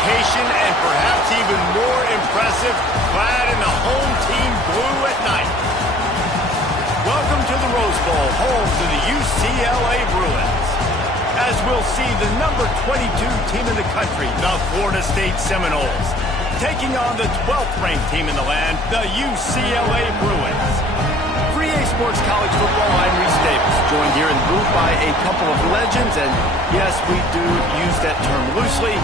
location, and perhaps even more impressive, clad in the home team blue at night. Welcome to the Rose Bowl, home to the UCLA Bruins. As we'll see, the number 22 team in the country, the Florida State Seminoles, taking on the 12th ranked team in the land, the UCLA Bruins. For EA Sports College Football, I'm Reese Davis, joined here in the booth by a couple of legends, and yes, we do use that term loosely.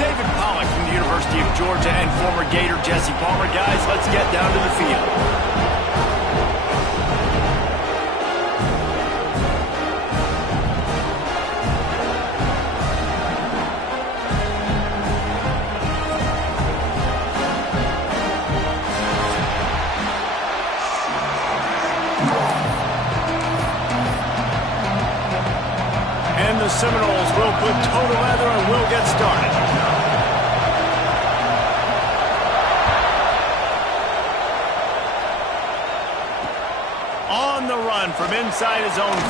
David Pollack from the University of Georgia and former Gator Jesse Palmer. Guys, let's get down to the field. The Seminoles will put toe to leather and will get started. On the run from inside his own 5.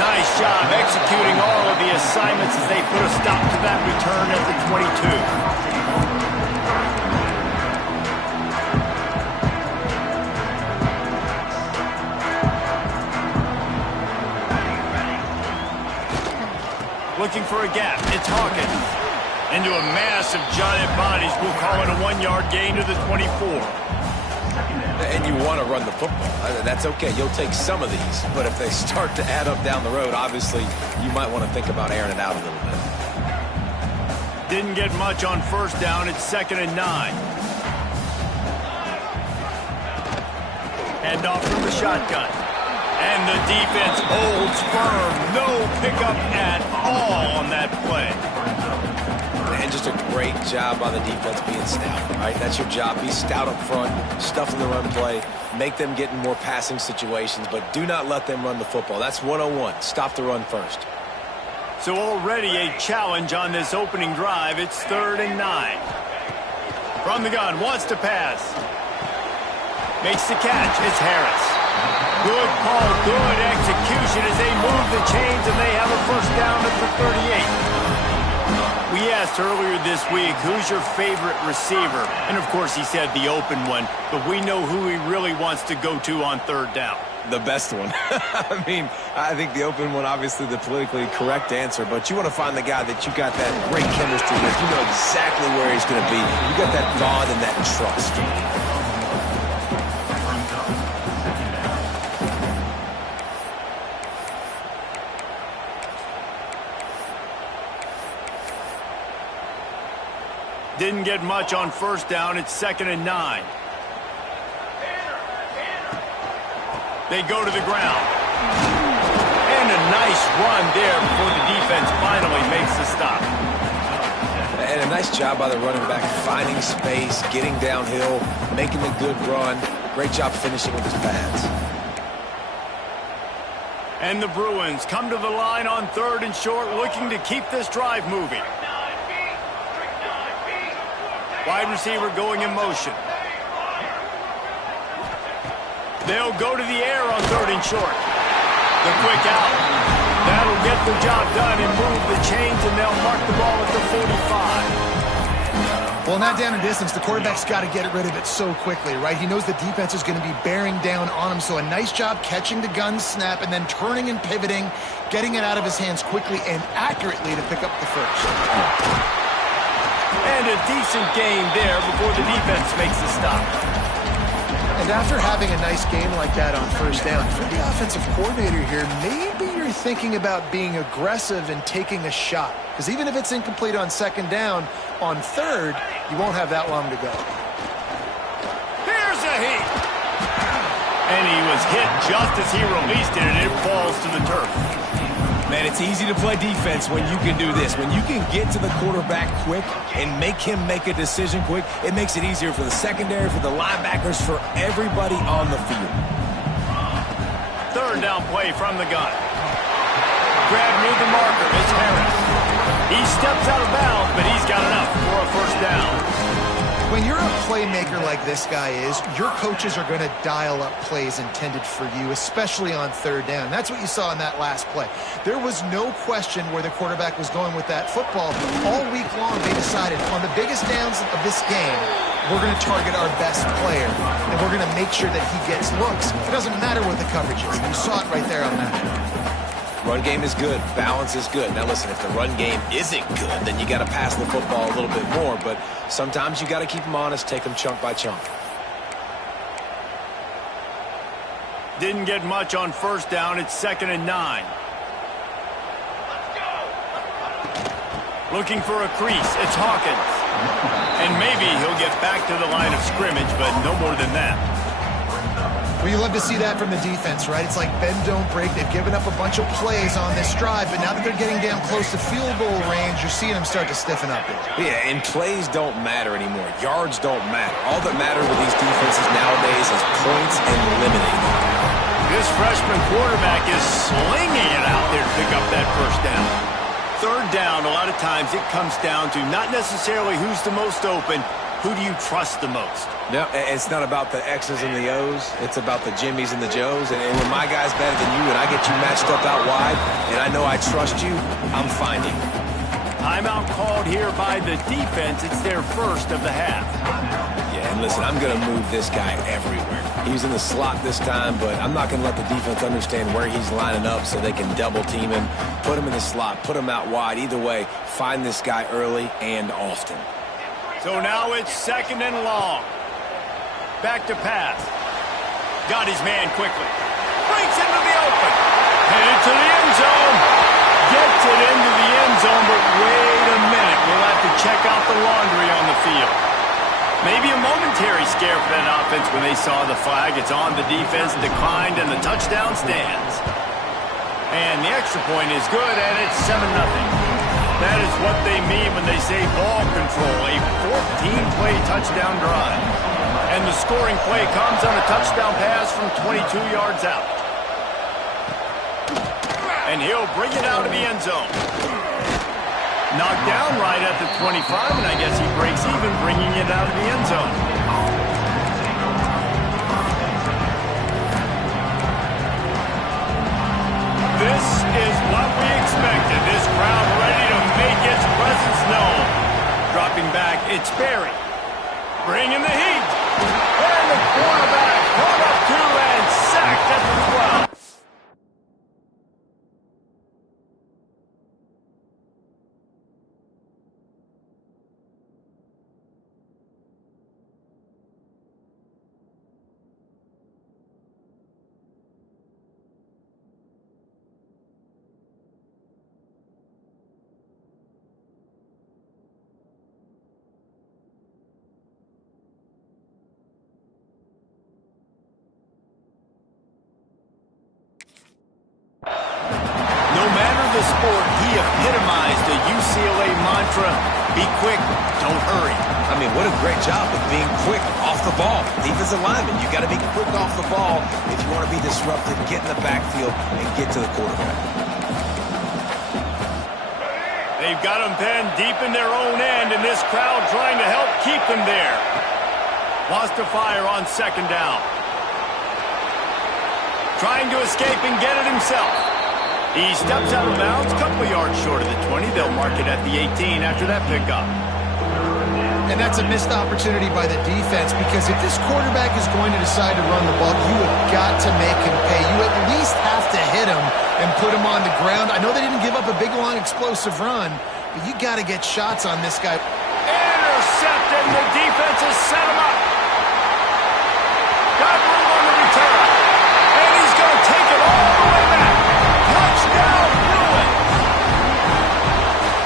Nice job executing all of the assignments as they put a stop to that return at the 22. Looking for a gap. It's Hawkins. Into a mass of giant bodies. We'll call it a 1-yard gain to the 24. And you want to run the football. That's okay. You'll take some of these. But if they start to add up down the road, obviously, you might want to think about airing it out a little bit. Didn't get much on first down. It's 2nd and 9. Hand off from the shotgun. And the defense holds firm. No pickup at all on that play. And just a great job by the defense being stout, right? That's your job. Be stout up front, stuff in the run play, make them get in more passing situations, but do not let them run the football. That's 101. Stop the run first. So already a challenge on this opening drive. It's 3rd and 9. From the gun, wants to pass. Makes the catch. It's Harris. Good call, good execution as they move the chains and they have a first down at the 38. We asked earlier this week, who's your favorite receiver? And of course he said the open one, but we know who he really wants to go to on 3rd down. The best one. I mean, I think the open one, obviously the politically correct answer, but you want to find the guy that you got that great chemistry with. You know exactly where he's going to be. You got that bond and that trust. Didn't get much on first down. It's 2nd and 9. They go to the ground. And a nice run there before the defense finally makes the stop. And a nice job by the running back, finding space, getting downhill, making a good run. Great job finishing with his pads. And the Bruins come to the line on 3rd and short, looking to keep this drive moving. Wide receiver going in motion. They'll go to the air on 3rd and short. The quick out. That'll get the job done and move the chains, and they'll mark the ball at the 45. Well, not down in distance. The quarterback's got to get rid of it so quickly, right? He knows the defense is going to be bearing down on him, so a nice job catching the gun snap and then turning and pivoting, getting it out of his hands quickly and accurately to pick up the first. And a decent gain there before the defense makes the stop. And after having a nice game like that on first down, for the offensive coordinator here, maybe you're thinking about being aggressive and taking a shot. Because even if it's incomplete on 2nd down, on 3rd, you won't have that long to go. Here's a hit. And he was hit just as he released it, and it falls to the turf. Man, it's easy to play defense when you can do this. When you can get to the quarterback quick and make him make a decision quick, it makes it easier for the secondary, for the linebackers, for everybody on the field. 3rd down play from the gun. Grab near the marker. It's Harris. He steps out of bounds, but he's got enough for a first down. When you're a playmaker like this guy is, your coaches are going to dial up plays intended for you, especially on third down. That's what you saw in that last play. There was no question where the quarterback was going with that football. All week long, they decided on the biggest downs of this game, we're going to target our best player, and we're going to make sure that he gets looks. It doesn't matter what the coverage is. You saw it right there on that. Run game is good. Balance is good. Now, listen, if the run game isn't good, then you got to pass the football a little bit more. But sometimes you got to keep them honest, take them chunk by chunk. Didn't get much on first down. It's 2nd and 9. Looking for a crease. It's Hawkins. And maybe he'll get back to the line of scrimmage, but no more than that. Well, you love to see that from the defense, right? It's like bend, don't break. They've given up a bunch of plays on this drive, but now that they're getting down close to field goal range, you're seeing them start to stiffen up. Yeah, and plays don't matter anymore. Yards don't matter. All that matters with these defenses nowadays is points and limiting. This freshman quarterback is slinging it out there to pick up that first down. Third down, a lot of times it comes down to not necessarily who's the most open, who do you trust the most? No, it's not about the X's and the O's. It's about the Jimmys and the Joes. And when my guy's better than you and I get you matched up out wide and I know I trust you, I'm finding. Timeout called here by the defense. It's their first of the half. Yeah, and listen, I'm going to move this guy everywhere. He's in the slot this time, but I'm not going to let the defense understand where he's lining up so they can double team him, put him in the slot, put him out wide. Either way, find this guy early and often. So now it's 2nd and long. Back to pass. Got his man quickly. Breaks into the open. Headed to the end zone. Gets it into the end zone, but wait a minute. We'll have to check out the laundry on the field. Maybe a momentary scare for that offense when they saw the flag. It's on the defense, declined, and the touchdown stands. And the extra point is good, and it's 7-0. That is what they mean when they say ball control, a 14-play touchdown drive. And the scoring play comes on a touchdown pass from 22 yards out. And he'll bring it out of the end zone. Knocked down right at the 25, and I guess he breaks even bringing it out of the end zone. This is what we expected. This crowd ready to make its presence known. Dropping back, it's Berry. Bringing the heat. And the quarterback caught up to and sacked at the 12. Sport, he epitomized the UCLA mantra, be quick, don't hurry. I mean, what a great job of being quick off the ball. Defensive lineman, you got to be quick off the ball if you want to be disruptive, get in the backfield, and get to the quarterback. They've got them pinned deep in their own end, and this crowd trying to help keep them there. Wants to fire on 2nd down. Trying to escape and get it himself. He steps out of bounds, a couple yards short of the 20. They'll mark it at the 18 after that pickup. And that's a missed opportunity by the defense, because if this quarterback is going to decide to run the ball, you have got to make him pay. You at least have to hit him and put him on the ground. I know they didn't give up a big, long, explosive run, but you got to get shots on this guy. Intercepted, and the defense has set him up. Got room on the return. And he's going to take it all the way back. Touchdown, Bruins!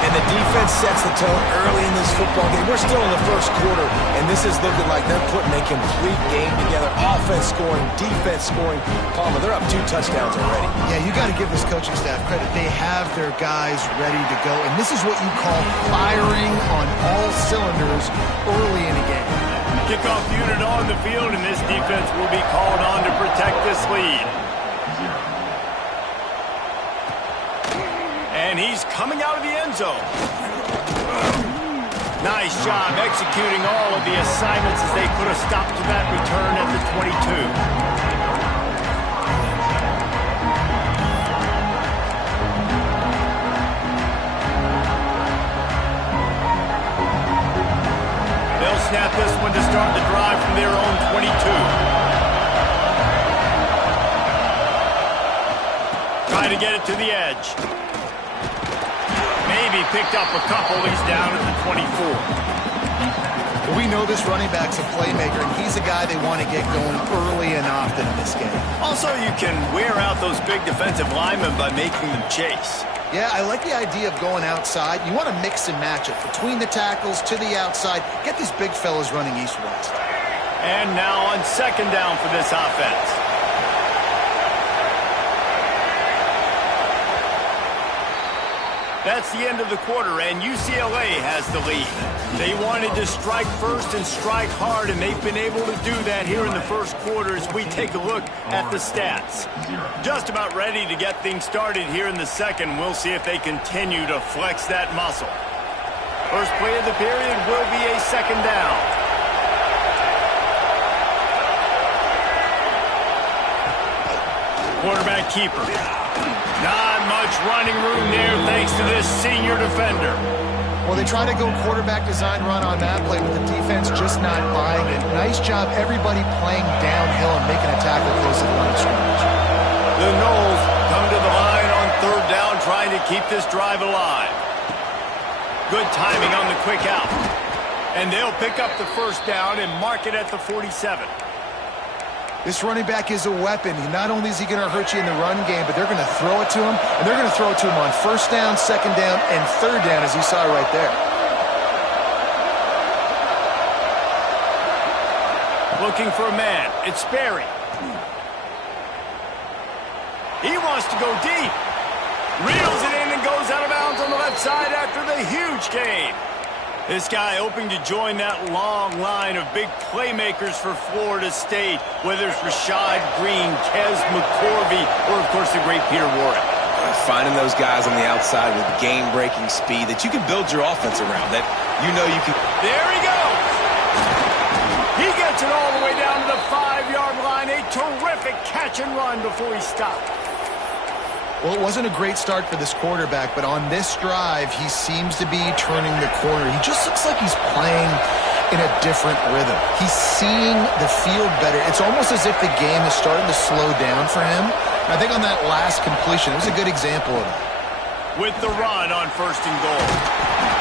And the defense sets the tone early in this football game. We're still in the first quarter, and this is looking like they're putting a complete game together. Offense scoring, defense scoring. Palmer, they're up 2 touchdowns already. Yeah, you got to give this coaching staff credit. They have their guys ready to go, and this is what you call firing on all cylinders early in a game. Kickoff unit on the field, and this defense will be called on to protect this lead. And he's coming out of the end zone. Nice job executing all of the assignments as they put a stop to that return at the 22. Snap this one to start the drive from their own 22. Try to get it to the edge. Maybe picked up a couple. He's down at the 24. We know this running back's a playmaker, and he's a guy they want to get going early and often in this game. Also, you can wear out those big defensive linemen by making them chase. Yeah, I like the idea of going outside. You want to mix and match it between the tackles to the outside. Get these big fellas running east-west. And now on second down for this offense. That's the end of the quarter, and UCLA has the lead. They wanted to strike first and strike hard, and they've been able to do that here in the first quarter as we take a look at the stats. Just about ready to get things started here in the second. We'll see if they continue to flex that muscle. First play of the period will be a second down. Quarterback keeper. Not much running room there thanks to this senior defender. Well, they try to go quarterback design run on that play with the defense just not buying it. Nice job everybody playing downhill and making a tackle close to the line of scrimmage. The Noles come to the line on third down trying to keep this drive alive. Good timing on the quick out. And they'll pick up the first down and mark it at the 47. This running back is a weapon. Not only is he going to hurt you in the run game, but they're going to throw it to him, and they're going to throw it to him on first down, second down, and third down, as you saw right there. Looking for a man. It's Sperry. He wants to go deep. Reels it in and goes out of bounds on the left side after the huge gain. This guy hoping to join that long line of big playmakers for Florida State, whether it's Rashad Green, Kez McCorvey, or, of course, the great Peter Warrick. Finding those guys on the outside with game-breaking speed that you can build your offense around, that you know you can... There he goes! He gets it all the way down to the 5-yard line. A terrific catch and run before he stopped. Well, it wasn't a great start for this quarterback, but on this drive, he seems to be turning the corner. He just looks like he's playing in a different rhythm. He's seeing the field better. It's almost as if the game is starting to slow down for him. And I think on that last completion, it was a good example of that. With the run on first and goal.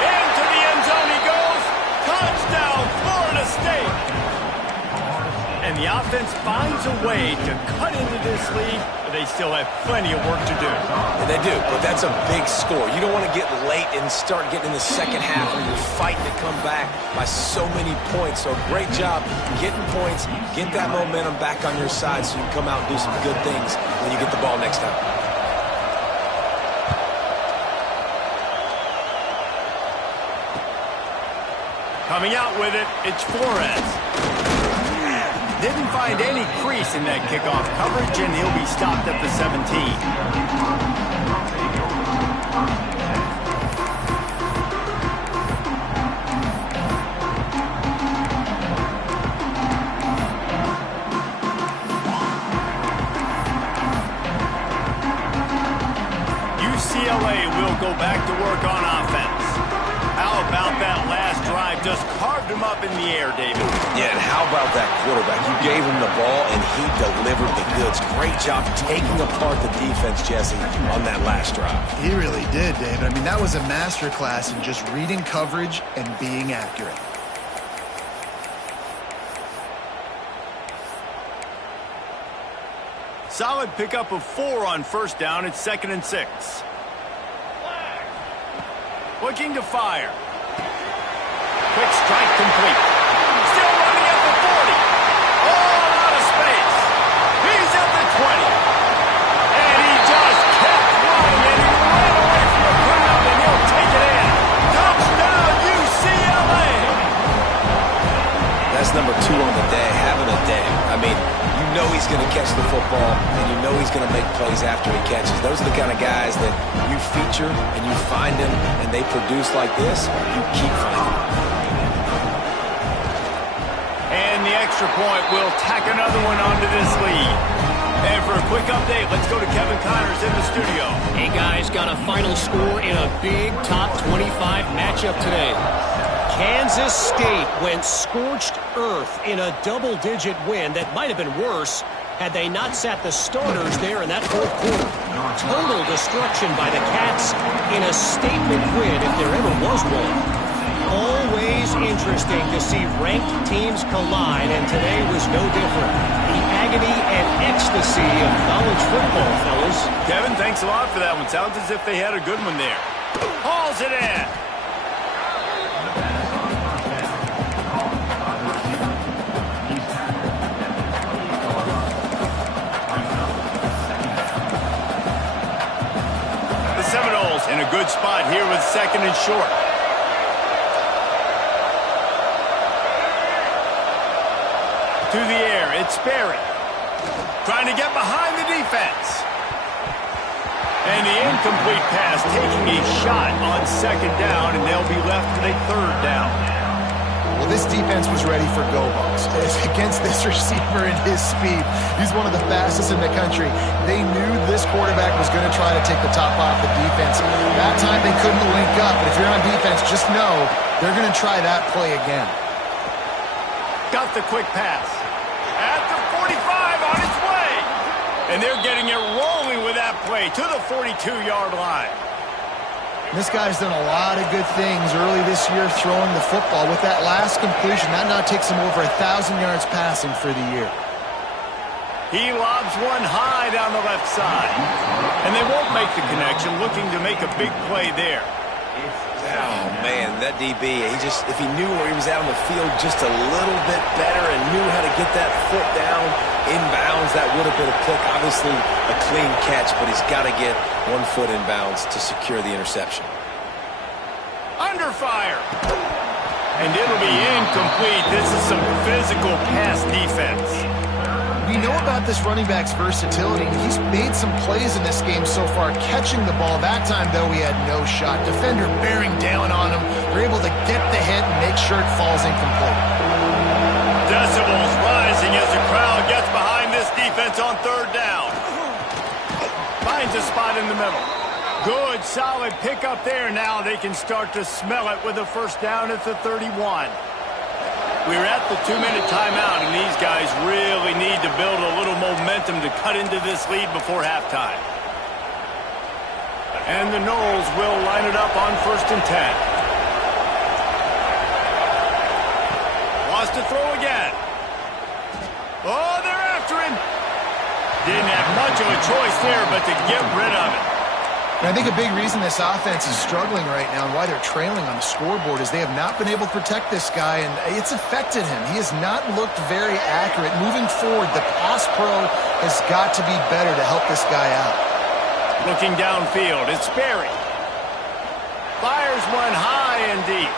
Into the end zone he goes. Touchdown, Florida State. And the offense finds a way to cut into this lead, but they still have plenty of work to do. And they do, but that's a big score. You don't want to get late and start getting in the second half where you're fighting to come back by so many points. So great job getting points, get that momentum back on your side so you can come out and do some good things when you get the ball next time. Coming out with it, it's Flores. Didn't find any crease in that kickoff coverage, and he'll be stopped at the 17. UCLA will go back to work on offense. How about that last drive? Just carved him up in the air, David. Yeah, and how about that quarterback? You gave him the ball, and he delivered the goods. Great job taking apart the defense, Jesse, on that last drive. He really did, David. I mean, that was a masterclass in just reading coverage and being accurate. Solid pickup of 4 on first down. It's 2nd and 6. Looking to fire. Quick strike complete. Still running at the 40. All out of space. He's at the 20. And he just kept running, and he ran away from the crowd, and he'll take it in. Touchdown, UCLA. That's number 2 on the day, having a day. I mean, you know he's going to catch the football, and you know he's going to make plays after he catches. Those are the kind of guys that you feature and you find them, and they produce like this, you keep finding them. extra point will tack another one onto this lead. And for a quick update, let's go to Kevin Connors in the studio. Hey, guys, got a final score in a big top 25 matchup today. Kansas State went scorched earth in a double-digit win that might have been worse had they not sat the starters there in that fourth quarter. Total destruction by the Cats in a statement win if there ever was one. Always interesting to see ranked teams collide, and today was no different. The agony and ecstasy of college football, fellas. Kevin, thanks a lot for that one. Sounds as if they had a good one there. Hauls it in. The Seminoles in a good spot here with second and short. To the air, it's Sperry. Trying to get behind the defense. And the incomplete pass taking a shot on second down, and they'll be left with a third down. Well, this defense was ready for go balls. Against this receiver and his speed, he's one of the fastest in the country. They knew this quarterback was going to try to take the top off the defense. That time they couldn't link up, but if you're on defense, just know they're going to try that play again. Got the quick pass. At the 45 on its way. And they're getting it rolling with that play to the 42-yard line. This guy's done a lot of good things early this year throwing the football. With that last completion, that now takes him over 1,000 yards passing for the year. He lobs one high down the left side. And they won't make the connection, looking to make a big play there. Oh, man, that DB, if he knew where he was out on the field just a little bit better and knew how to get that foot down inbounds, that would have been a pick. Obviously, a clean catch, but he's got to get 1 foot inbounds to secure the interception. Under fire. And it'll be incomplete. This is some physical pass defense. We know about this running back's versatility. He's made some plays in this game so far, catching the ball. That time, though, he had no shot. Defender bearing down on him. They're able to get the hit and make sure it falls incomplete. Decibels rising as the crowd gets behind this defense on third down. Finds a spot in the middle. Good, solid pickup there. Now they can start to smell it with a first down at the 31. We're at the 2-minute timeout, and these guys really need to build a little momentum to cut into this lead before halftime. And the Noles will line it up on 1st and 10. Wants to throw again. Oh, they're after him. Didn't have much of a choice there, but to get rid of it. And I think a big reason this offense is struggling right now and why they're trailing on the scoreboard is they have not been able to protect this guy, and it's affected him. He has not looked very accurate. Moving forward, the pass pro has got to be better to help this guy out. Looking downfield, it's Sperry. Fires one high and deep.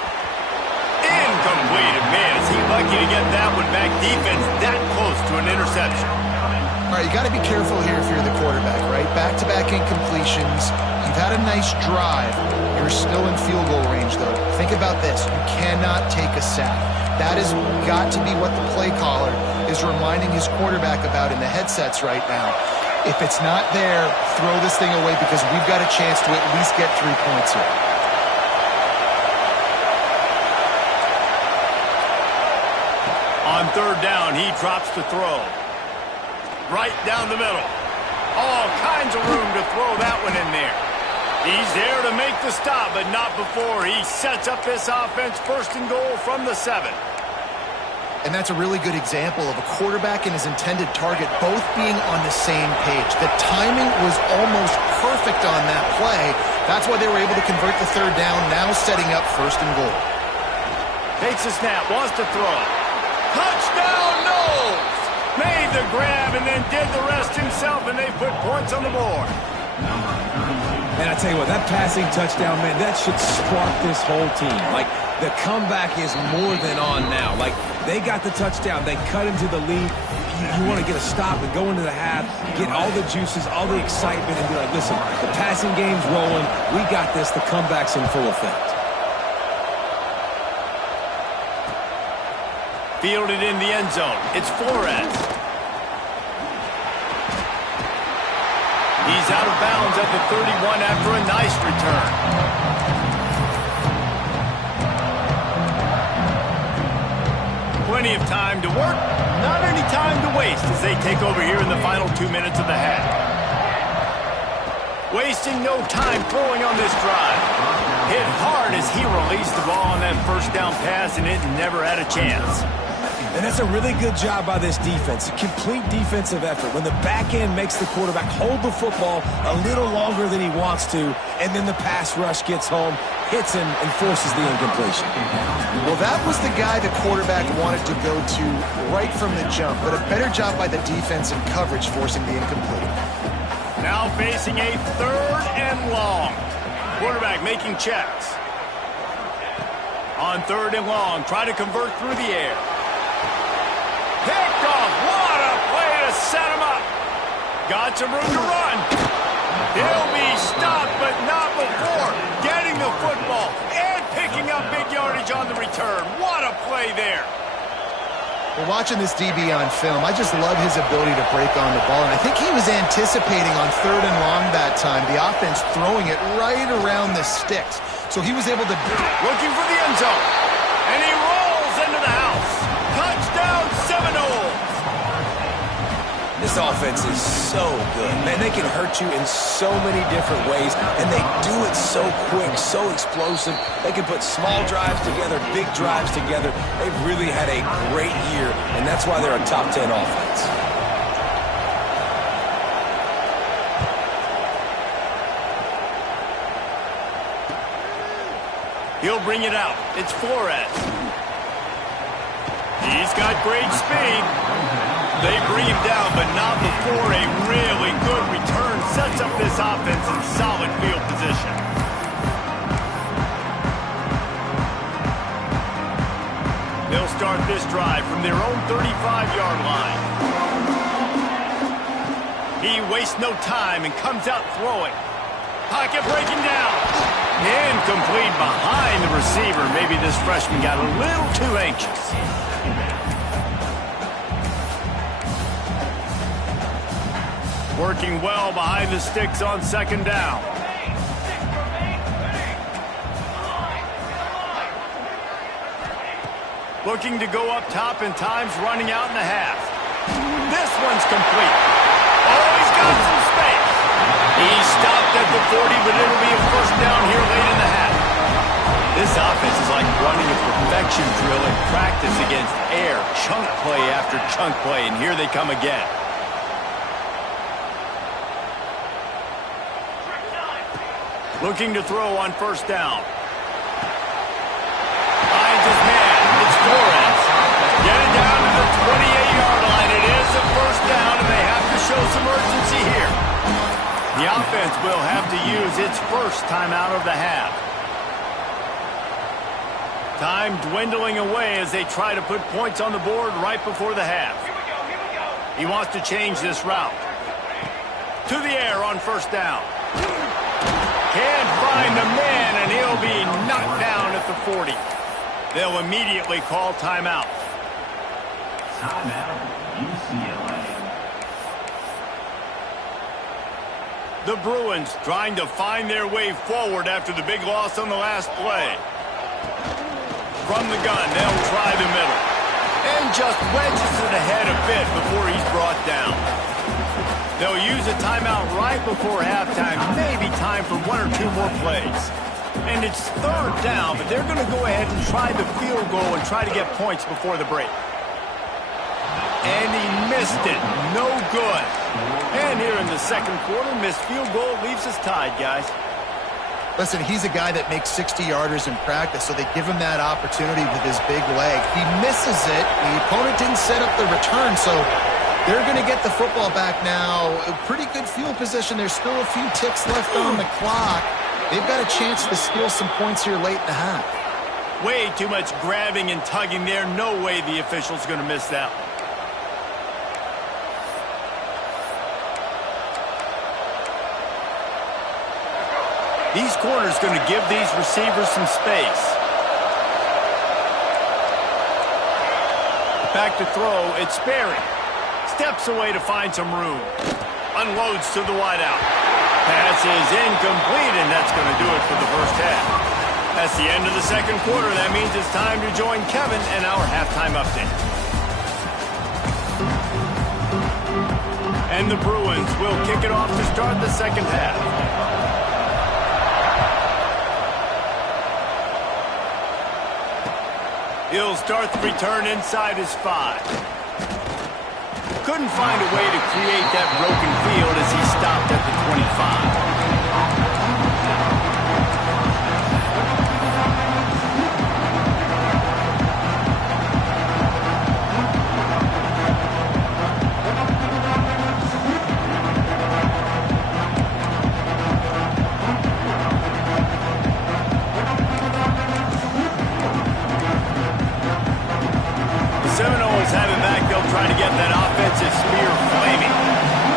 Incomplete. Man, is he lucky to get that one back. Defense that close to an interception. All right, you got to be careful here if you're the quarterback, right? Back-to-back incompletions. You've had a nice drive. You're still in field goal range, though. Think about this. You cannot take a sack. That has got to be what the play caller is reminding his quarterback about in the headsets right now. If it's not there, throw this thing away because we've got a chance to at least get 3 points here. On third down, he drops the throw. Right down the middle. All kinds of room to throw that one in there. He's there to make the stop, but not before he sets up this offense 1st and goal from the 7. And that's a really good example of a quarterback and his intended target both being on the same page. The timing was almost perfect on that play. That's why they were able to convert the third down, now setting up 1st and goal. Takes a snap, wants to throw it. Touchdown, Noles! Made the grab and then did the rest himself, and they put points on the board. And I tell you what, that passing touchdown, man, that should spark this whole team. Like, the comeback is more than on now. Like, they got the touchdown. They cut into the lead. You want to get a stop and go into the half, get all the juices, all the excitement, and be like, listen, the passing game's rolling. We got this. The comeback's in full effect. Fielded in the end zone. It's Flores. He's out of bounds at the 31 after a nice return. Plenty of time to work, not any time to waste as they take over here in the final 2 minutes of the half. Wasting no time throwing on this drive. Hit hard as he released the ball on that first down pass, and it never had a chance. And that's a really good job by this defense, a complete defensive effort. When the back end makes the quarterback hold the football a little longer than he wants to, and then the pass rush gets home, hits him, and forces the incompletion. Well, that was the guy the quarterback wanted to go to right from the jump, but a better job by the defense in coverage forcing the incomplete. Now facing a 3rd and long. Quarterback making checks. On 3rd and long, try to convert through the air. Picked off. What a play to set him up. Got some room to run. He'll be stopped, but not before getting the football and picking up big yardage on the return. What a play there. Well, watching this DB on film, I just love his ability to break on the ball, and I think he was anticipating on 3rd and long that time, the offense throwing it right around the sticks. So he was able to... Looking for the end zone, and he rolls into the house. Touchdown, Seminoles. This offense is so good. Man, they can hurt you in so many different ways, and they do it so quick, so explosive. They can put small drives together, big drives together. They've really had a great year, and that's why they're a top 10 offense. He'll bring it out. It's Flores. He's got great speed. They bring him down, but not before a really good return sets up this offense in solid field position. They'll start this drive from their own 35-yard line. He wastes no time and comes out throwing. Pocket breaking down. Incomplete behind the receiver. Maybe this freshman got a little too anxious. Working well behind the sticks on 2nd down. Looking to go up top and time's running out in the half. This one's complete. Oh, he's got some space. He stopped at the 40, but it'll be a 1st down here late in the half. This offense is like running a perfection drill in practice against air. Chunk play after chunk play, and here they come again. Looking to throw on 1st down. Finds his man. It's Flores. Getting down to the 28-yard line. It is a 1st down, and they have to show some urgency here. The offense will have to use its first timeout of the half. Time dwindling away as they try to put points on the board right before the half. He wants to change this route. To the air on 1st down. Can't find the man, and he'll be knocked down at the 40. They'll immediately call timeout. Timeout, UCLA. The Bruins trying to find their way forward after the big loss on the last play. From the gun, they'll try the middle. And just wedges it ahead a bit before he's brought down. They'll use a timeout right before halftime. Maybe time for 1 or 2 more plays. And it's 3rd down, but they're going to go ahead and try the field goal and try to get points before the break. And he missed it. No good. And here in the 2nd quarter, missed field goal leaves us tied, guys. Listen, he's a guy that makes 60-yarders in practice, so they give him that opportunity with his big leg. He misses it. The opponent didn't set up the return, so they're going to get the football back now. A pretty good field position. There's still a few ticks left on the clock. They've got a chance to steal some points here late in the half. Way too much grabbing and tugging there. No way the official's going to miss that one. These corners going to give these receivers some space. Back to throw, it's Sperry. Steps away to find some room. Unloads to the wideout. Pass is incomplete, and that's going to do it for the first half. That's the end of the second quarter. That means it's time to join Kevin and our halftime update. And the Bruins will kick it off to start the second half. He'll start the return inside his 5. Couldn't find a way to create that broken field as he stopped at the 25. 7-0s have it back. They'll try to get that offensive spear flaming.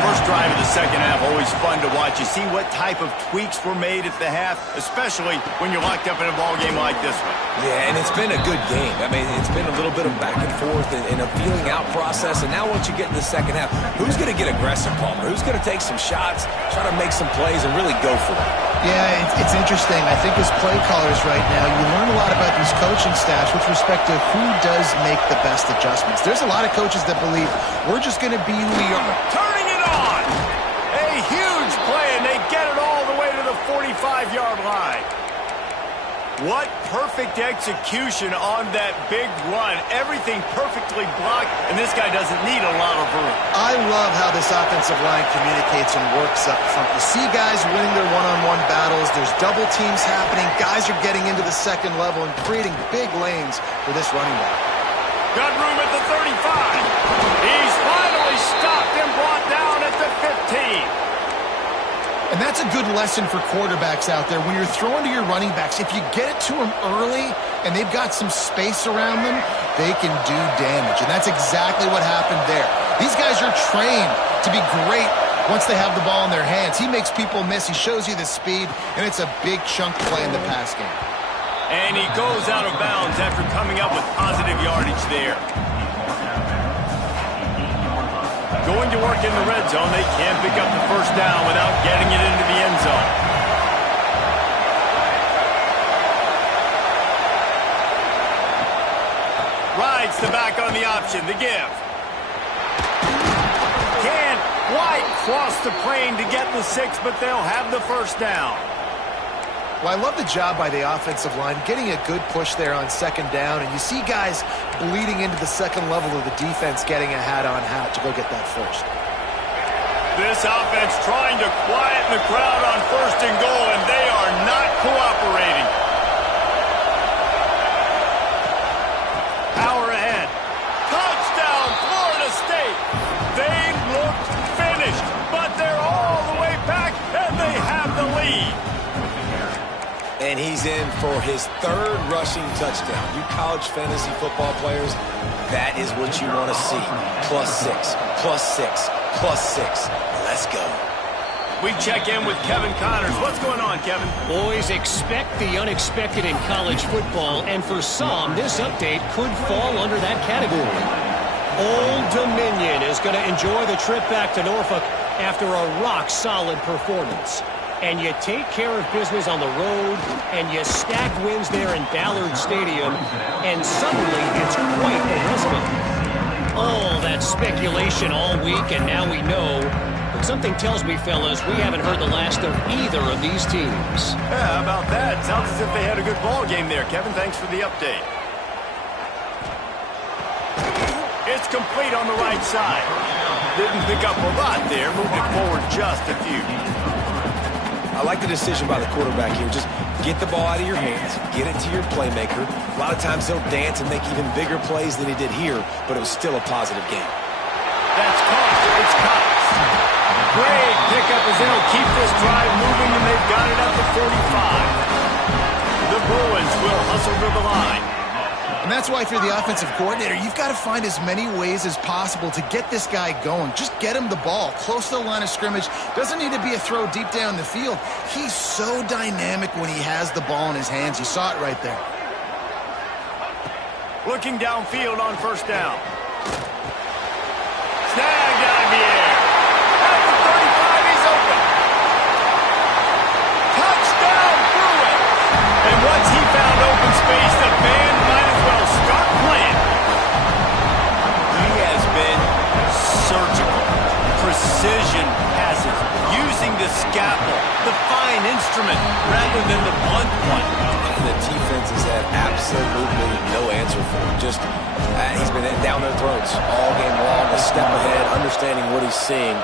First drive of the second half, always fun to watch. You see what type of tweaks were made at the half, especially when you're locked up in a ball game like this one. Yeah, and it's been a good game. I mean, it's been a little bit of back and forth and a feeling out process. And now once you get in the second half, who's going to get aggressive, Palmer? Who's going to take some shots, try to make some plays, and really go for it? Yeah, it's interesting. I think as play callers right now, you learn a lot about these coaching staffs with respect to who does make the best adjustments. There's a lot of coaches that believe we're just going to be who we are. Turning it on! A huge play, and they get it all the way to the 45-yard line. What perfect execution on that big run. Everything perfectly blocked, and this guy doesn't need a lot of room. I love how this offensive line communicates and works up front. You see guys winning their one-on-one battles. There's double teams happening. Guys are getting into the second level and creating big lanes for this running back. Got room at the 35. He's finally stopped and brought down at the 15. And that's a good lesson for quarterbacks out there. When you're throwing to your running backs, if you get it to them early and they've got some space around them, they can do damage. And that's exactly what happened there. These guys are trained to be great once they have the ball in their hands. He makes people miss. He shows you the speed, and it's a big chunk play in the pass game. And he goes out of bounds after coming up with positive yardage there. Going to work in the red zone. They can't pick up the first down without getting it into the end zone. Rides the back on the option. The give. Can White cross the plane to get the 6, but they'll have the first down. Well, I love the job by the offensive line, getting a good push there on second down, and you see guys bleeding into the second level of the defense, getting a hat-on-hat to go get that first. This offense trying to quieten the crowd on first and goal, and they are not cooperating. Power ahead. Touchdown, Florida State. They looked finished, but they're all the way back, and they have the lead. And he's in for his 3rd rushing touchdown. You college fantasy football players, that is what you want to see. +6, +6, +6. Let's go. We check in with Kevin Connors. What's going on, Kevin? Boys, expect the unexpected in college football, and for some, this update could fall under that category. Old Dominion is going to enjoy the trip back to Norfolk after a rock-solid performance. And you take care of business on the road, and you stack wins there in Ballard Stadium, and suddenly it's quite a resume. All that speculation all week, and now we know. But something tells me, fellas, we haven't heard the last of either of these teams. Yeah, how about that? Sounds as if they had a good ball game there, Kevin. Thanks for the update. It's complete on the right side. Didn't pick up a lot there. Moved it forward just a few. I like the decision by the quarterback here. Just get the ball out of your hands, get it to your playmaker. A lot of times he'll dance and make even bigger plays than he did here, but it was still a positive game. That's caught. It's caught. Great pickup as they'll keep this drive moving, and they've got it at the 45. The Bruins will hustle to the line. And that's why if you're the offensive coordinator, you've got to find as many ways as possible to get this guy going. Just get him the ball close to the line of scrimmage. Doesn't need to be a throw deep down the field. He's so dynamic when he has the ball in his hands. You saw it right there. Looking downfield on first down. Snagged out of the air. At the 35, he's open. Touchdown, Bruins. And once he found open space, the band might as well start playing. He has been surgical. Precision passes. Using the scalpel, the fine instrument, rather than the blunt one. And the defense has had absolutely no answer for him. Just, he's been down their throats all game long, a step ahead, understanding what he's seeing,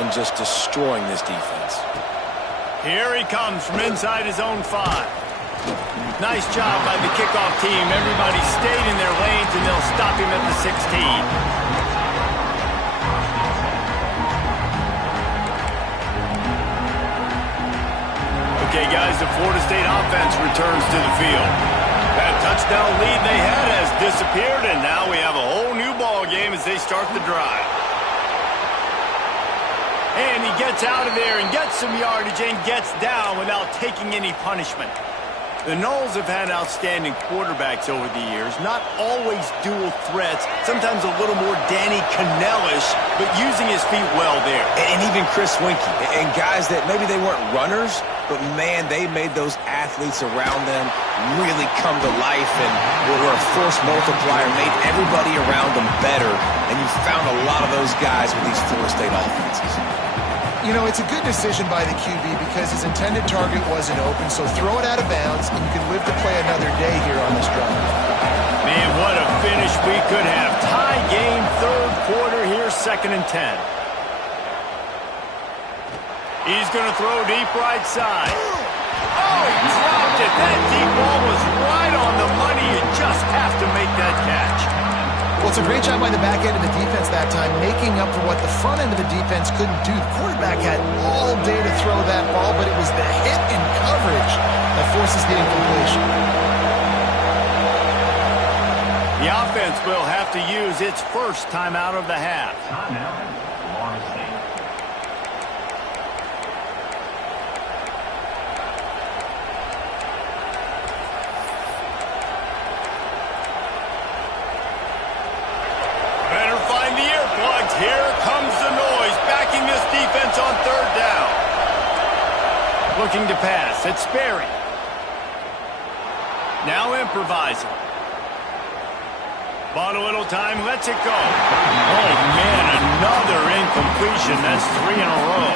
and just destroying this defense. Here he comes from inside his own 5. Nice job by the kickoff team. Everybody stayed in their lanes, and they'll stop him at the 16. Okay, guys, the Florida State offense returns to the field. That touchdown lead they had has disappeared, and now we have a whole new ball game as they start the drive. And he gets out of there and gets some yardage and gets down without taking any punishment. The Noles have had outstanding quarterbacks over the years, not always dual threats, sometimes a little more Danny Cannell-ish, but using his feet well there. And even Chris Winkie, and guys that maybe they weren't runners, but man, they made those athletes around them really come to life and were a force multiplier, made everybody around them better, and you found a lot of those guys with these Florida State offenses. You know, it's a good decision by the QB because his intended target wasn't open, so throw it out of bounds, and you can live to play another day here on this drive. Man, what a finish we could have. Tie game, third quarter here, 2nd and 10. He's going to throw deep right side. Oh, he dropped it. That deep ball was right on the money. You just have to make that catch. Well, it's a great job by the back end of the defense that time, making up for what the front end of the defense couldn't do. The quarterback had all day to throw that ball, but it was the hit and coverage that forces the incompletion. The offense will have to use its first timeout of the half. Here comes the noise, backing this defense on 3rd down. Looking to pass, it's Sperry. Now improvising. Bought a little time, lets it go. Oh, man, another incompletion. That's 3 in a row.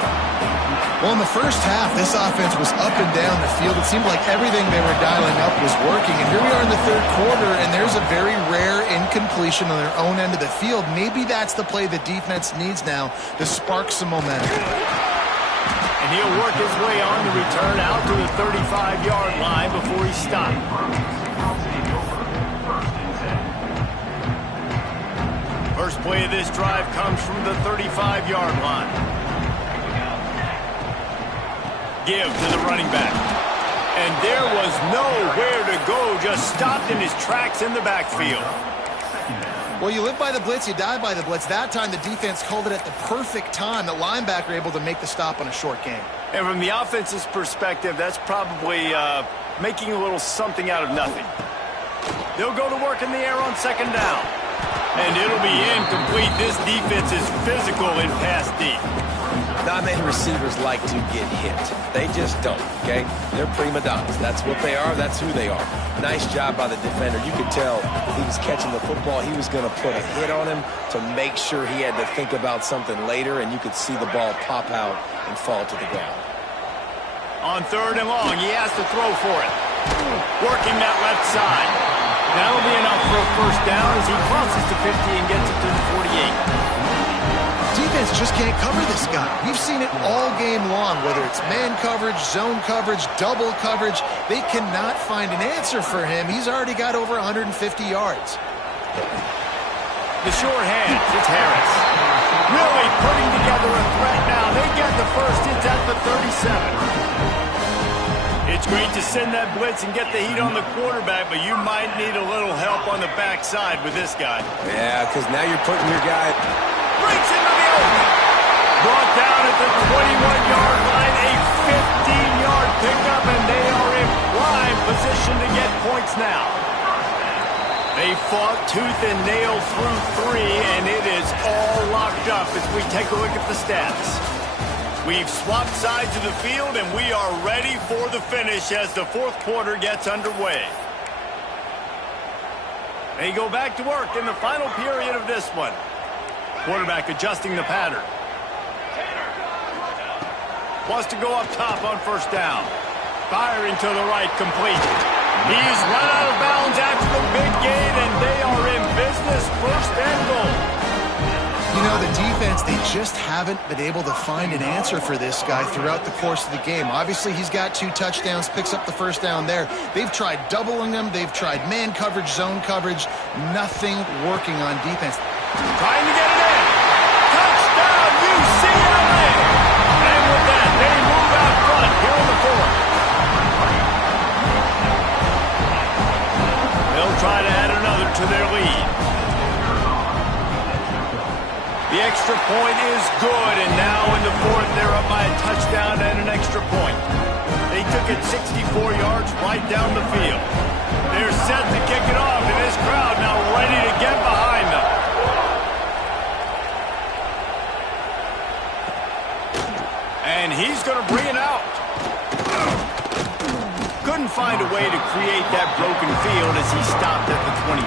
Well, in the first half, this offense was up and down the field. It seemed like everything they were dialing up was working. And here we are in the 3rd quarter, and there's a very rare incompletion on their own end of the field. Maybe that's the play the defense needs now to spark some momentum. And he'll work his way on the return out to the 35-yard line before he stopped. First play of this drive comes from the 35-yard line. Give to the running back. And there was nowhere to go, just stopped in his tracks in the backfield. Well, you live by the blitz, you die by the blitz. That time the defense called it at the perfect time. The linebacker able to make the stop on a short game. And from the offense's perspective, that's probably making a little something out of nothing. They'll go to work in the air on 2nd down. And it'll be incomplete. This defense is physical in pass deep. Not many receivers like to get hit. They just don't, okay? They're prima donnas. That's what they are. That's who they are. Nice job by the defender. You could tell he was catching the football. He was going to put a hit on him to make sure he had to think about something later, and you could see the ball pop out and fall to the ground. On 3rd and long, he has to throw for it. Working that left side. That'll be enough for a 1st down as he crosses the 50 and gets it to the 48. Defense just can't cover this guy. We've seen it all game long, whether it's man coverage, zone coverage, double coverage. They cannot find an answer for him. He's already got over 150 yards. The short hands, it's Harris. Really putting together a threat now. They get the first. It's at the 37. It's great to send that blitz and get the heat on the quarterback, but you might need a little help on the backside with this guy. Yeah, because now you're putting your guy... Breaks into the open. Brought down at the 21-yard line, a 15-yard pickup, and they are in prime position to get points now. They They fought tooth and nail through 3, and it is all locked up as we take a look at the stats. We've swapped sides of the field, and we are ready for the finish as the fourth quarter gets underway. They go back to work in the final period of this one. Quarterback adjusting the pattern. Wants to go up top on first down. Firing to the right, complete. He's run out of bounds after the big gain, and they are in business, first and goal. You know, the defense, they just haven't been able to find an answer for this guy throughout the course of the game. Obviously, he's got 2 touchdowns, picks up the first down there. They've tried doubling him. They've tried man coverage, zone coverage. Nothing working on defense. Trying to get it in. Touchdown, UCLA! And with that, they move out front here in the fourth. They'll try to add another to their lead. The extra point is good, and now in the fourth, they're up by a touchdown and an extra point. They took it 64 yards right down the field. They're set to kick it off, and this crowd now ready to get behind them. And he's going to bring it out. Couldn't find a way to create that broken field as he stopped at the 25.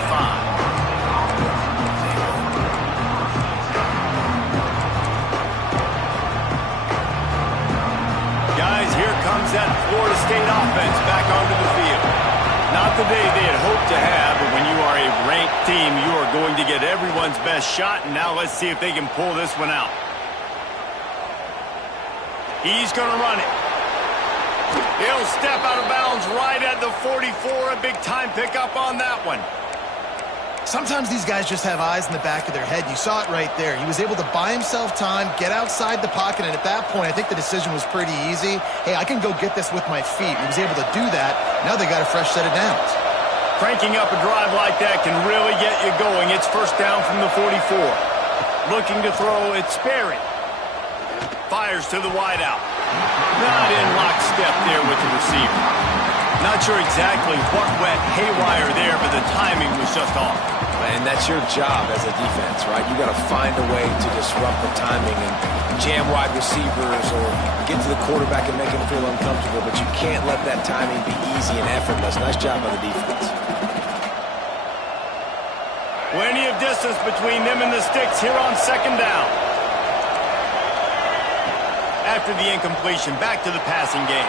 Guys, here comes that Florida State offense back onto the field. Not the day they had hoped to have, but when you are a ranked team, you are going to get everyone's best shot, and now let's see if they can pull this one out. He's going to run it. He'll step out of bounds right at the 44. A big-time pickup on that one. Sometimes these guys just have eyes in the back of their head. You saw it right there. He was able to buy himself time, get outside the pocket, and at that point, I think the decision was pretty easy. Hey, I can go get this with my feet. He was able to do that. Now they got a fresh set of downs. Cranking up a drive like that can really get you going. It's first down from the 44. Looking to throw, it's Sperry. Fires to the wideout. Not in lockstep there with the receiver. Not sure exactly what went haywire there, but the timing was just off. And that's your job as a defense, right? You got to find a way to disrupt the timing and jam wide receivers or get to the quarterback and make him feel uncomfortable, but you can't let that timing be easy and effortless. Nice job by the defense. Plenty of distance between them and the sticks here on second down. After the incompletion, back to the passing game.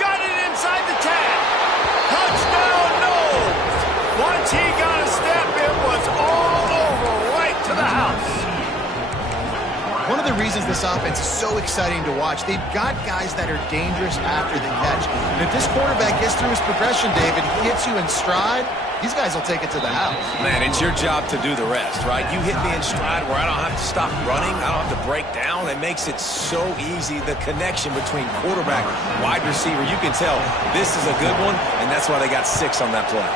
Got it inside the 10. Touchdown, no! Once he got a step, it was all over, right to the house. One of the reasons this offense is so exciting to watch, they've got guys that are dangerous after the catch. And if this quarterback gets through his progression, David, hits you in stride, these guys will take it to the house. Man, it's your job to do the rest, right? You hit me in stride where I don't have to stop running. I don't have to break down. It makes it so easy. The connection between quarterback, wide receiver, you can tell this is a good one, and that's why they got 6 on that play.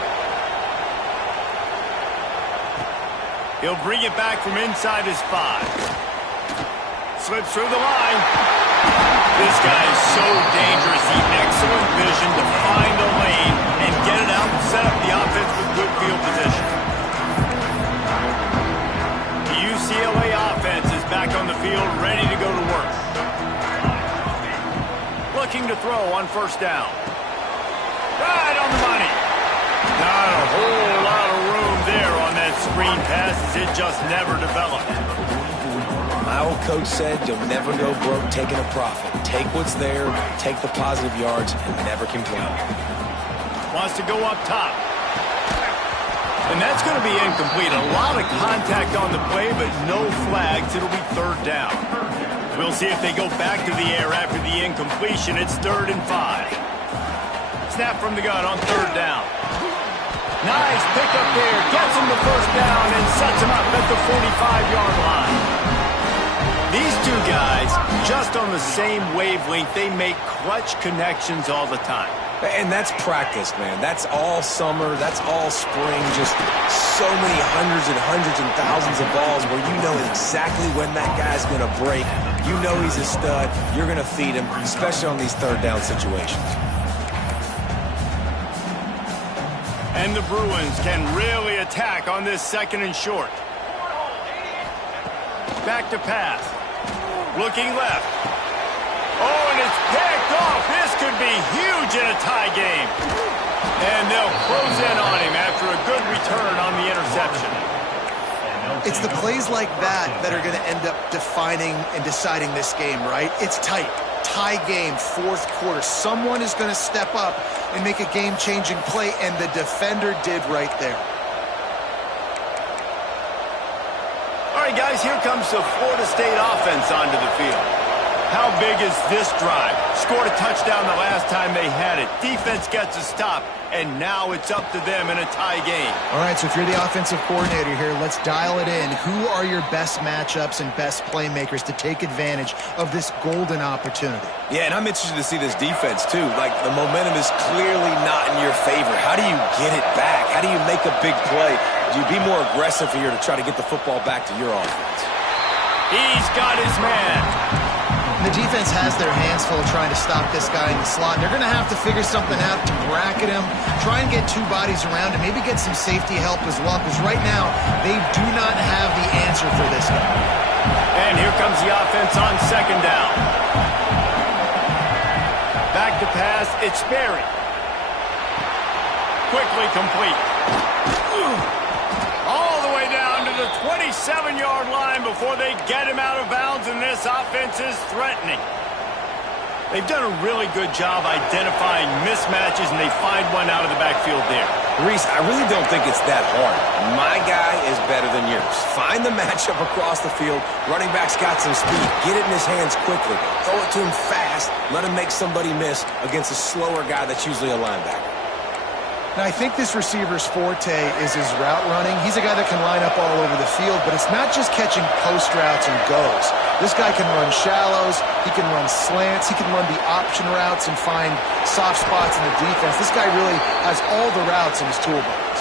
He'll bring it back from inside his 5. Slips through the line. This guy is so dangerous. The excellent vision to find a lane and get it out and set up the offense with good field position. The UCLA offense is back on the field, ready to go to work. Looking to throw on first down. Right on the money. Not a whole lot of room there on that screen pass as it just never developed. My old coach said you'll never go broke taking a profit. Take what's there, take the positive yards, and never complain. Wants to go up top. And that's going to be incomplete. A lot of contact on the play, but no flags. It'll be third down. We'll see if they go back to the air after the incompletion. It's 3rd and 5. Snap from the gun on 3rd down. Nice pickup there. Gets him the first down and sets him up at the 45-yard line. These two guys, just on the same wavelength, they make clutch connections all the time. And that's practice, man. That's all summer. That's all spring. Just so many hundreds and thousands of balls where you know exactly when that guy's going to break. You know he's a stud. You're going to feed him, especially on these third down situations. And the Bruins can really attack on this 2nd and short. Back to pass. Looking left. Oh, and it's picked off. This could be huge in a tie game. And they'll close in on him after a good return on the interception. It's the plays like that that are going to end up defining and deciding this game, right? It's tight. Tie game, 4th quarter. Someone is going to step up and make a game-changing play, and the defender did right there. All right, guys, here comes the Florida State offense onto the field. How big is this drive? Scored a touchdown the last time they had it. Defense gets a stop, and now it's up to them in a tie game. All right, so if you're the offensive coordinator here, let's dial it in. Who are your best matchups and best playmakers to take advantage of this golden opportunity? Yeah, and I'm interested to see this defense, too. Like, the momentum is clearly not in your favor. How do you get it back? How do you make a big play? Do you be more aggressive here to try to get the football back to your offense? He's got his man. The defense has their hands full trying to stop this guy in the slot. They're going to have to figure something out to bracket him, try and get 2 bodies around him, maybe get some safety help as well, because right now they do not have the answer for this guy. And here comes the offense on 2nd down. Back to pass, it's Sperry. Quickly complete. All the way down to the 27-yard line before they get him out of bounds, and this offense is threatening. They've done a really good job identifying mismatches, and they find one out of the backfield there. Reese, I really don't think it's that hard. My guy is better than yours. Find the matchup across the field. Running back's got some speed. Get it in his hands quickly. Throw it to him fast. Let him make somebody miss against a slower guy that's usually a linebacker. Now, I think this receiver's forte is his route running. He's a guy that can line up all over the field, but it's not just catching post routes and goes. This guy can run shallows, he can run slants, he can run the option routes and find soft spots in the defense. This guy really has all the routes in his toolbox.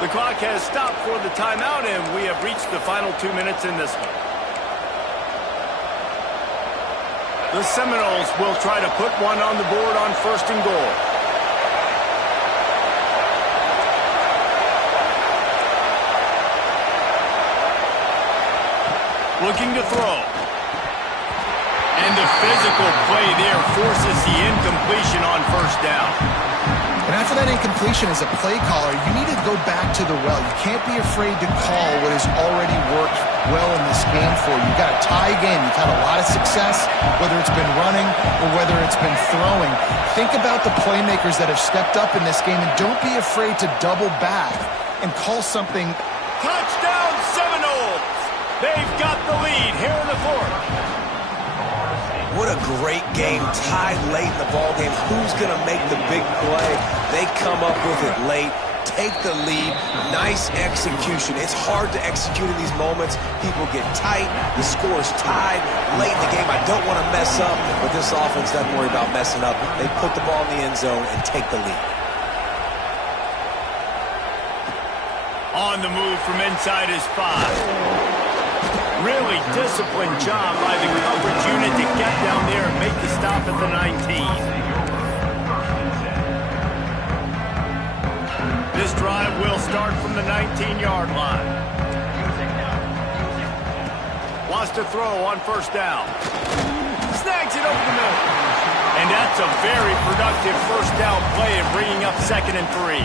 The clock has stopped for the timeout, and we have reached the final 2 minutes in this one. The Seminoles will try to put one on the board on 1st and goal. Looking to throw. And the physical play there forces the incompletion on 1st down. And after that incompletion as a play caller, you need to go back to the well. You can't be afraid to call what has already worked well in this game for you. You've got a tie game. You've had a lot of success, whether it's been running or whether it's been throwing. Think about the playmakers that have stepped up in this game, and don't be afraid to double back and call something. Touchdown Seminoles! They've got the lead here in the 4th. What a great game, tied late in the ballgame. Who's going to make the big play? They come up with it late, take the lead. Nice execution. It's hard to execute in these moments. People get tight. The score's tied late in the game. I don't want to mess up, but this offense doesn't worry about messing up. They put the ball in the end zone and take the lead. On the move from inside his 5. Really disciplined job by the coverage unit to get down there and make the stop at the 19. This drive will start from the 19-yard line. Wants to throw on 1st down. Snags it over the middle. And that's a very productive 1st down play in bringing up 2nd and 3.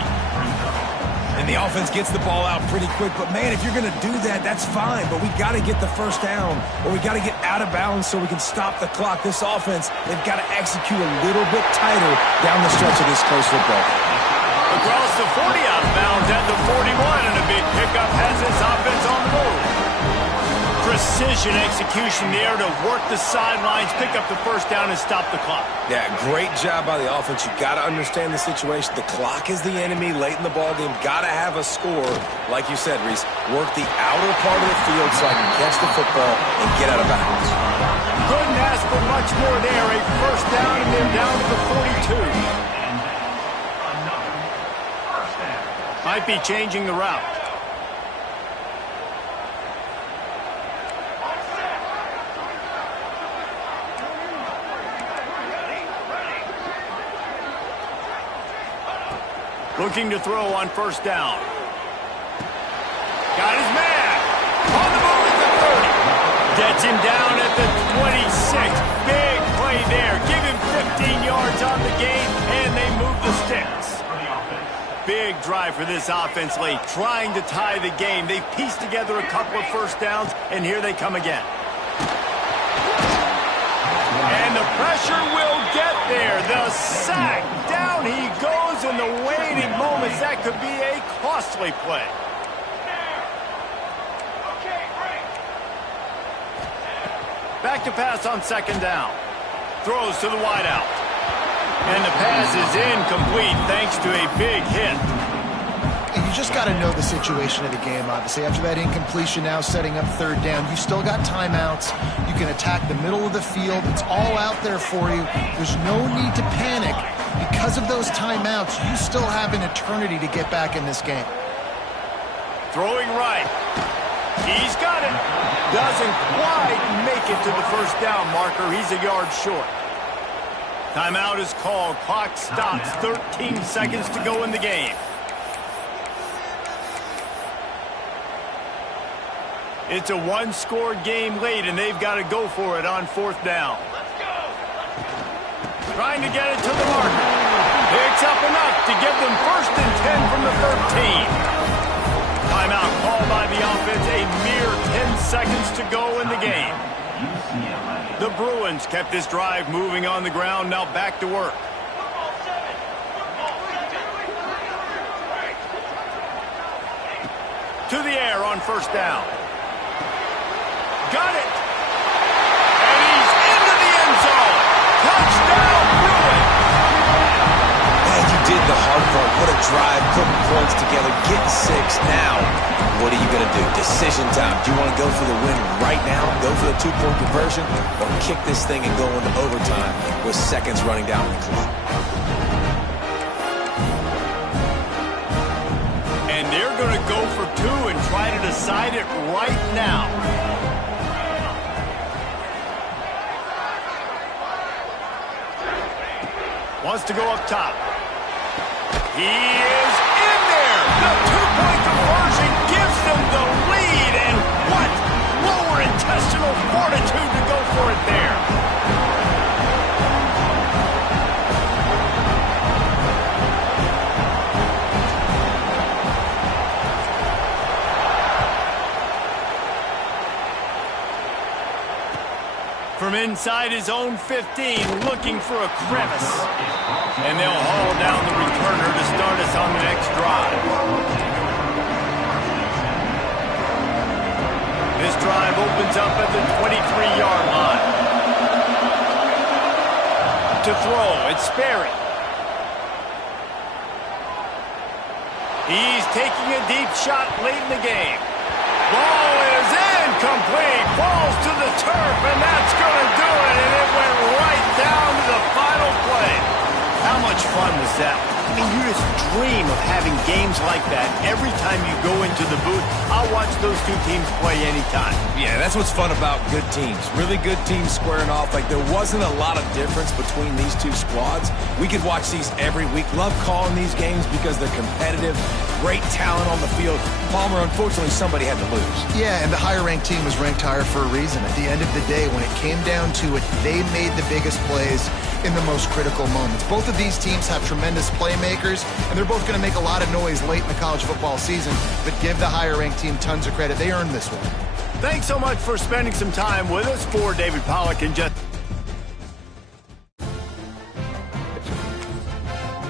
And the offense gets the ball out pretty quick. But, man, if you're going to do that, that's fine. But we got to get the 1st down, or we got to get out of bounds so we can stop the clock. This offense, they've got to execute a little bit tighter down the stretch of this close football. Across the 40, out of bounds at the 41, and a big pickup has this offense on the move. Precision execution there to work the sidelines, pick up the 1st down, and stop the clock. Yeah, great job by the offense. You got to understand the situation. The clock is the enemy late in the ballgame. Got to have a score. Like you said, Reese, work the outer part of the field so I can catch the football and get out of bounds. Couldn't ask for much more there. A 1st down, and they're down to the 42. Might be changing the route. Looking to throw on first down. Got his man. On the move at the 30. Gets him down at the 26. Big play there. Give him 15 yards on the game, and they move the sticks. Big drive for this offense late, trying to tie the game. They pieced together a couple of first downs, and here they come again. And the pressure will get there. The sack. Down he goes in the waiting moments. That could be a costly play. Back to pass on second down. Throws to the wideout. And the pass is incomplete thanks to a big hit. And you just got to know the situation of the game, obviously. After that incompletion, now setting up third down, you still got timeouts. You can attack the middle of the field. It's all out there for you. There's no need to panic. Because of those timeouts, you still have an eternity to get back in this game. Throwing right. He's got it. Doesn't quite make it to the first down marker. He's a yard short. Timeout is called. Clock stops. 13 seconds to go in the game. It's a one-score game late, and they've got to go for it on fourth down. Trying to get it to the marker. Picks up enough to give them 1st and 10 from the 13. Timeout called by the offense. A mere 10 seconds to go in the game. The Bruins kept this drive moving on the ground. Now back to work. To the air on first down. Got it. And he's into the end zone. Touchdown, Bruins. Man, you did the hard part. What a drive, putting points together, getting 6 now. What are you going to do? Decision time. Do you want to go for the win right now, go for the 2-point conversion, or kick this thing and go into overtime with seconds running down the clock? And they're going to go for 2 and try to decide it right now. Wants to go up top. He is in there. The 2-point conversion gives them the lead. And what lower intestinal fortitude to go for it there. From inside his own 15, looking for a crevice. And they'll haul down the returner to start us on the next drive. This drive opens up at the 23-yard line. To throw, it's Sperry. He's taking a deep shot late in the game. Ball is incomplete. Falls to the turf, and that's going to do it. And it went right down to the final play. How much fun was that? I mean, you just dream of having games like that every time you go into the booth. I'll watch those two teams play anytime. Yeah, that's what's fun about good teams. Really good teams squaring off. Like, there wasn't a lot of difference between these two squads. We could watch these every week. Love calling these games because they're competitive. Great talent on the field. Palmer, unfortunately, somebody had to lose. Yeah, and the higher-ranked team was ranked higher for a reason. At the end of the day, when it came down to it, they made the biggest plays in the most critical moments. Both of these teams have tremendous playmakers, and they're both going to make a lot of noise late in the college football season, but give the higher-ranked team tons of credit. They earned this one. Thanks so much for spending some time with us. For David Pollack and Jeff.